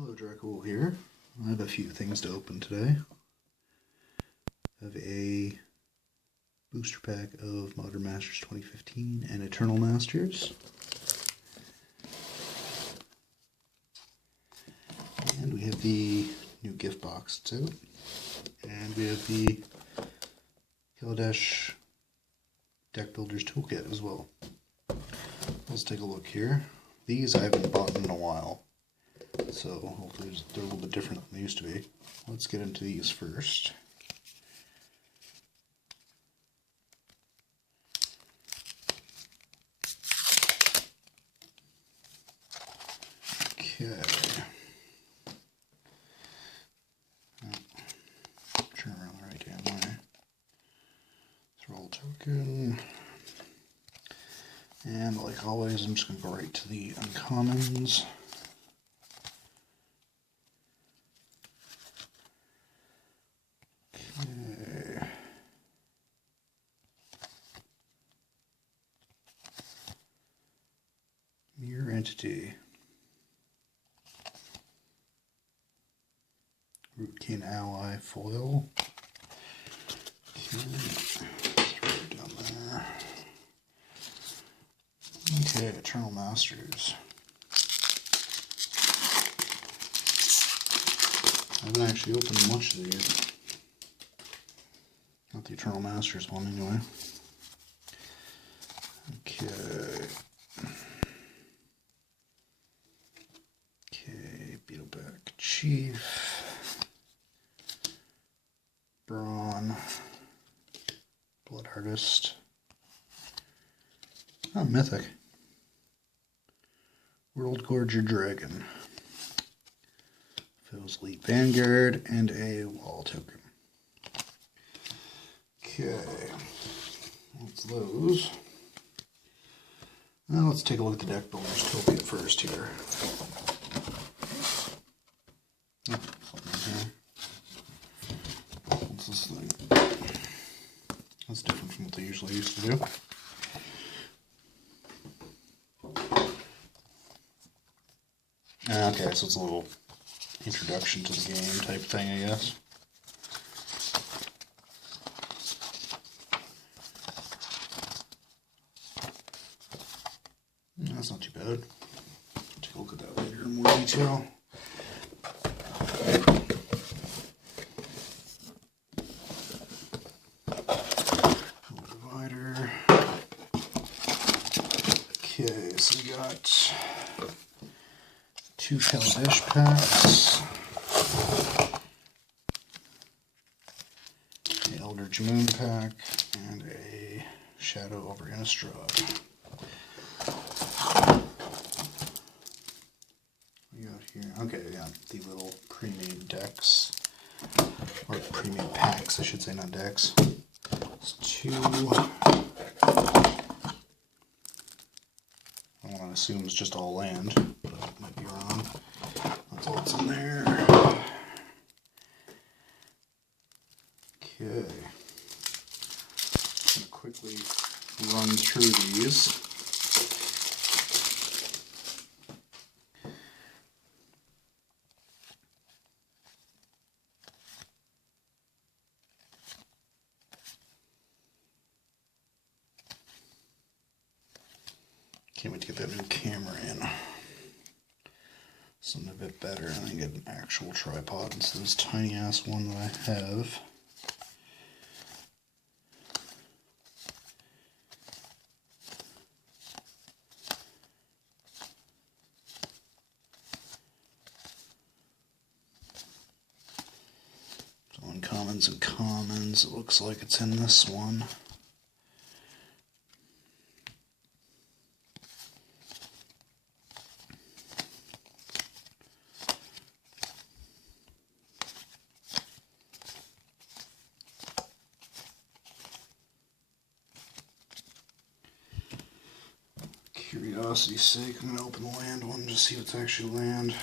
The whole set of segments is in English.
Hello, Dracul here. I have a few things to open today. I have a booster pack of Modern Masters 2015 and Eternal Masters. And we have the new gift box that's out. And we have the Kaladesh Deck Builders Toolkit as well. Let's take a look here. These I haven't bought in a while, so hopefully they're a little bit different than they used to be. Let's get into these first. Okay. Turn around the right hand way. Throw a token. And like always, I'm just going to go right to the uncommons. Okay. Mirror Entity. Rootkin Ally Foil. Okay. Throw it down there. Okay, Eternal Masters. I haven't actually opened much of these. Not the Eternal Masters one, anyway. Okay. Okay, Beetleback Chief. Brawn. Blood Artist. Oh, Mythic. World Gorger Dragon. Phil's Elite Vanguard, and a wall token. Okay, that's those. Now let's take a look at the Deck Builders Toolkit first here. Oh, something here. What's this thing? That's different from what they usually used to do. Okay, so it's a little introduction to the game type thing, I guess. That's not too bad. Take a look at that later in more detail. Divider. Okay, so we got two Kaladesh packs, the Eldritch Moon pack, and a Shadow over Innistrad. We got here, okay, we got the little pre-made decks, or pre-made packs, I should say, not decks. It's two. I want to assume it's just all land, but I might be wrong. That's all that's in there. Okay. I'm going to quickly run through these. Can't wait to get that new camera in. Something a bit better, and then get an actual tripod instead of this tiny ass one that I have. So uncommons and commons, it looks like it's in this one. Curiosity's sake, I'm going to open the land one to see if it's actually land.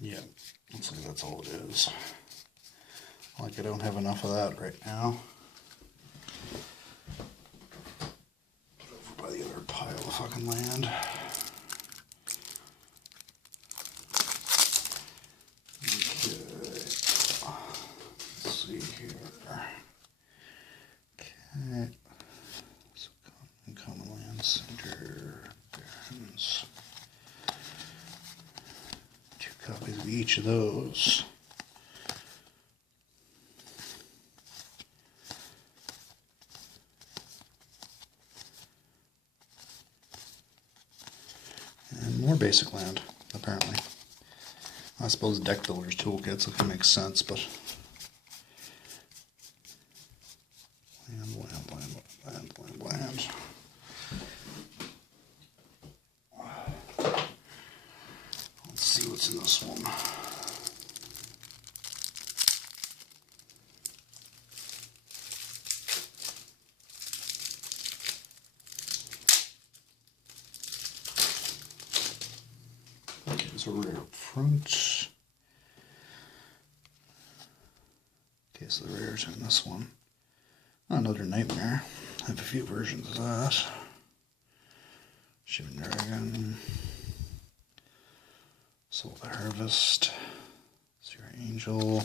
Yeah, looks like that's all it is. Like I don't have enough of that right now. Put it over by the other pile fucking land. Okay. Let's see here. Okay. So common land center. Barrens. 2 copies of each of those. And more basic land, apparently. I suppose deck builder's toolkits if it makes sense, but land. Let's see what's in this one. Okay, so rare up front. Okay, so the rares in this one. Another Nightmare. I have a few versions of that. Shivan Dragon. Soul of the Harvest. Zero Angel.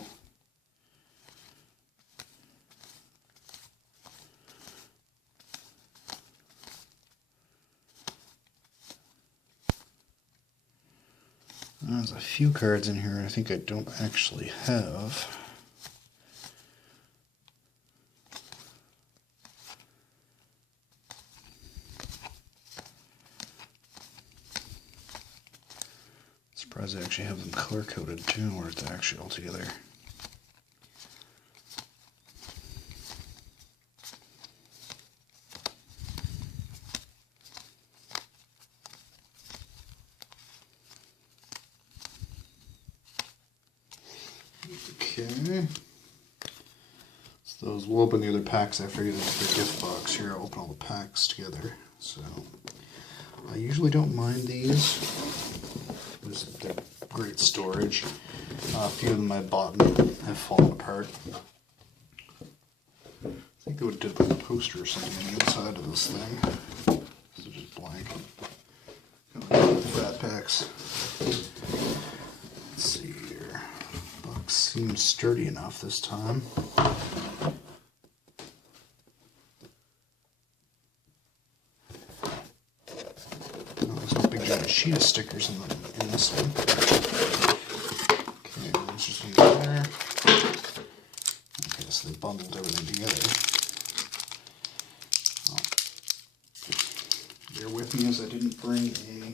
There's a few cards in here I think I don't actually have. Surprised I actually have them color coded too, or it's actually all together. Okay. So those, we'll open the other packs after I get into the gift box here. I'll open all the packs together. So I usually don't mind these. They're great storage. A few of them I bought and have fallen apart. I think they would do a poster or something on the inside of this thing. This is just blank. Fat packs. Let's see here. Box seems sturdy enough this time. There's no big giant sheet of stickers in this one. Okay, let's just leave it there. Okay, so they bundled everything together. Bear with me as I didn't bring a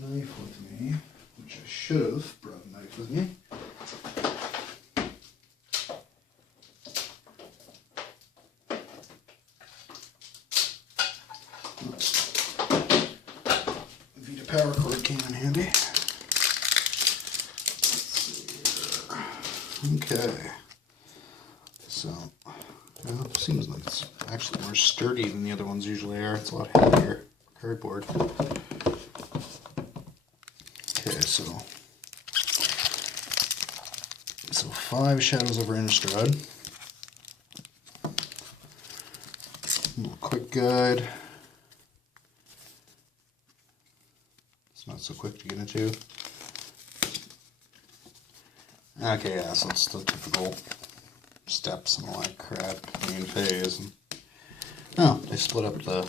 knife with me, which I should have brought a knife with me. Vita power cord came in handy. Okay, so it seems like it's actually more sturdy than the other ones usually are. It's a lot heavier cardboard. Okay, so 5 Shadows over Innistrad. A little quick guide. It's not so quick to get into. Okay, yeah, so it's the typical steps and all that crap, main phase. And, oh, they split up the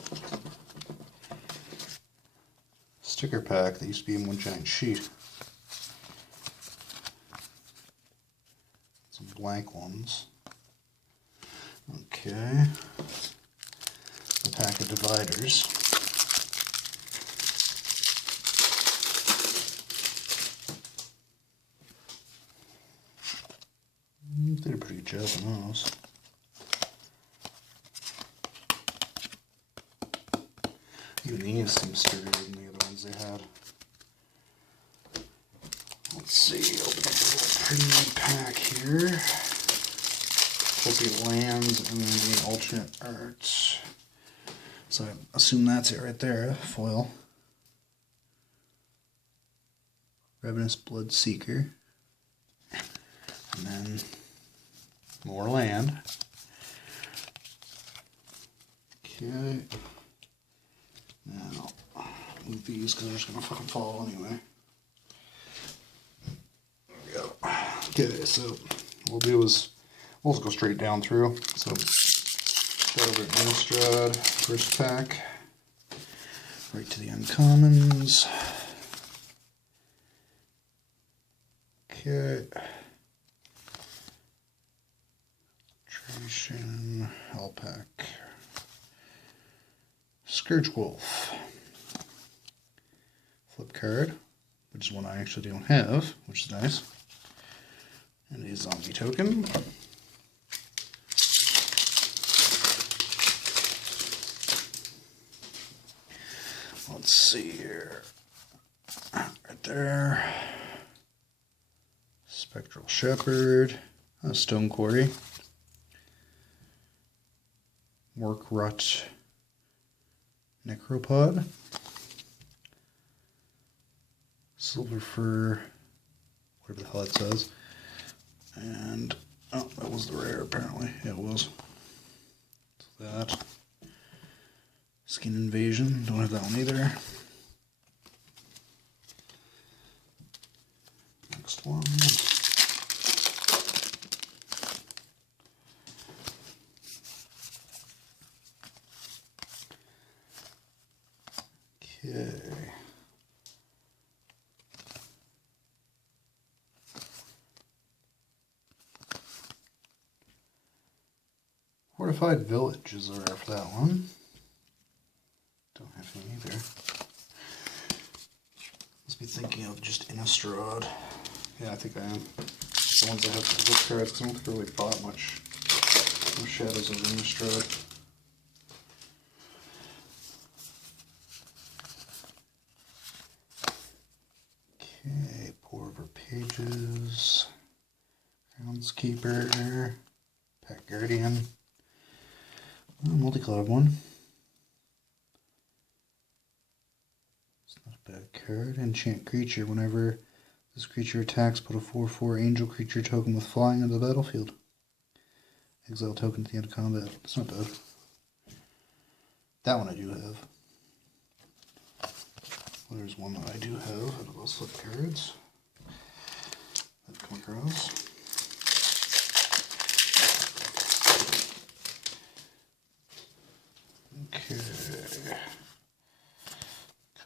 sticker pack that used to be in one giant sheet. Some blank ones. Okay. The pack of dividers. Did a pretty good job on those. Even these seem sturdier than the other ones they had. Let's see, open up a little premium pack here. Hopefully lands and then the alternate art. So I assume that's it right there, foil. Ravenous Bloodseeker. And then more land. Okay. Now, move these because they're just going to fucking fall anyway. There we go. Okay, so what we'll do is we'll just go straight down through. So, start over at Innistrad, first pack, right to the uncommons. Okay. Tration, Alpac, Scourge Wolf, flip card, which is one I actually don't have, which is nice, and a zombie token. Let's see here, right there, Spectral Shepherd, a Stone Quarry, Workrot Necropod, Silver Fur, whatever the hell it says, and, oh, that was the rare apparently, yeah, it was. So that, Skin Invasion, don't have that one either. Next one. Okay. Fortified Village is the rare for that one. Don't have any either. Must be thinking of just Innistrad. Yeah, I think I am. The ones I have for gift cards, because I don't think I really bought much. No Shadows of Innistrad. Okay, pour over pages. Groundskeeper. Pet Guardian. Multicolored one. It's not a bad card. Enchant creature. Whenever this creature attacks, put a 4/4 angel creature token with flying onto the battlefield. Exile token at the end of combat. It's not bad. That one I do have. Well, there's one that I do have out of those flip cards. I've come across. Okay.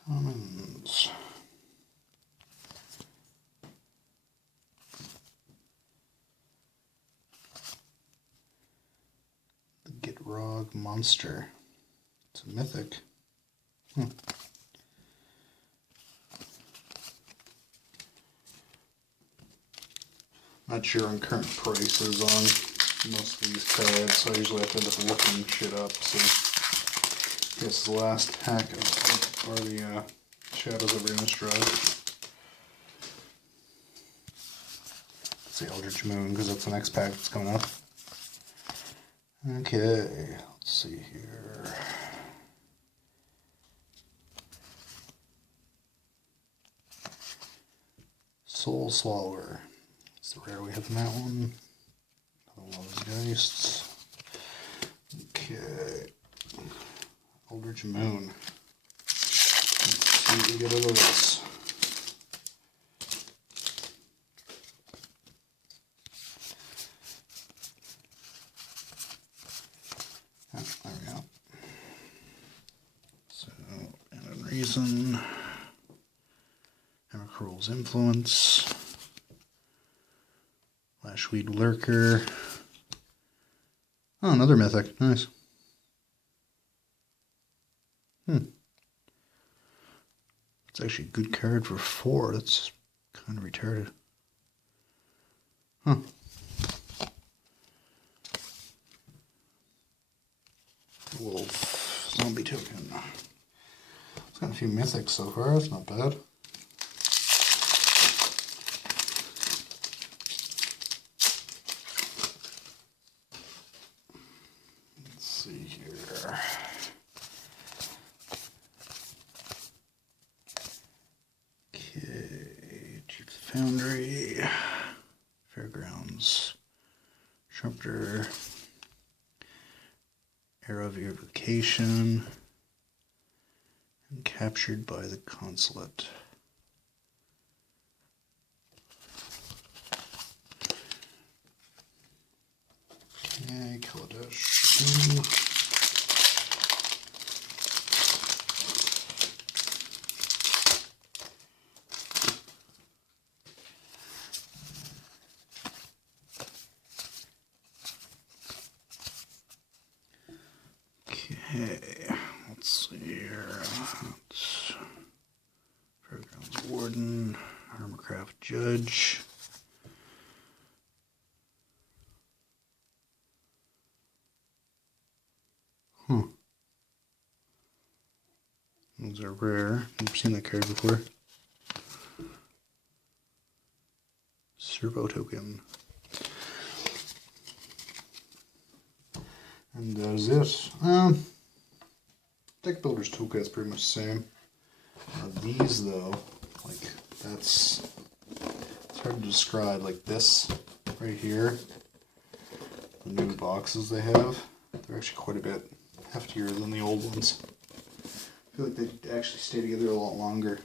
Commons. The Gitrog Monster. It's a mythic. Not sure on current prices on most of these cards, so I usually have to end up looking shit up. So I guess the last pack are the Shadows of Innistrad. Let's say Eldritch Moon, because that's the next pack that's coming up. Okay, let's see here. Soul Swallower. It's the rare we have in that one. Another one of those geists. Okay. Eldritch Moon. Let's see what we get out of this. Oh, there we go. So, and Reason. Emrakul's Influence. Lashweed Lurker. Oh, another mythic. Nice. It's actually a good card for 4. That's kind of retarded. Huh. Wolf. Zombie token. It's got a few mythics so far. That's not bad. Foundry, Fairgrounds, Trumpeter, Era of Evocation, and captured by the consulate. Okay, Kaladesh 2. Okay, let's see here. That's Fairgrounds Warden, Armorcraft Judge. Those are rare. Never seen that card before. Servo token. And that is it. Deck Builder's Toolkit's pretty much the same. These though, like it's hard to describe. Like this right here, the new boxes they have, they're actually quite a bit heftier than the old ones. I feel like they actually stay together a lot longer.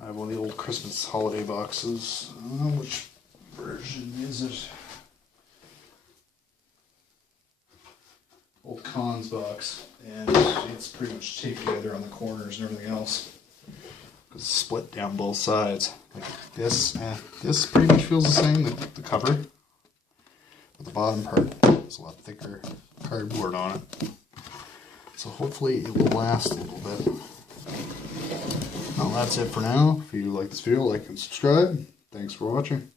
I have one of the old Christmas holiday boxes. I don't know which version is it. Old Cons box, and it's pretty much taped together on the corners and everything else. It's split down both sides. Like this, this pretty much feels the same, the cover. But the bottom part is a lot thicker cardboard on it. So hopefully it will last a little bit. Well, that's it for now. If you like this video, like and subscribe. Thanks for watching.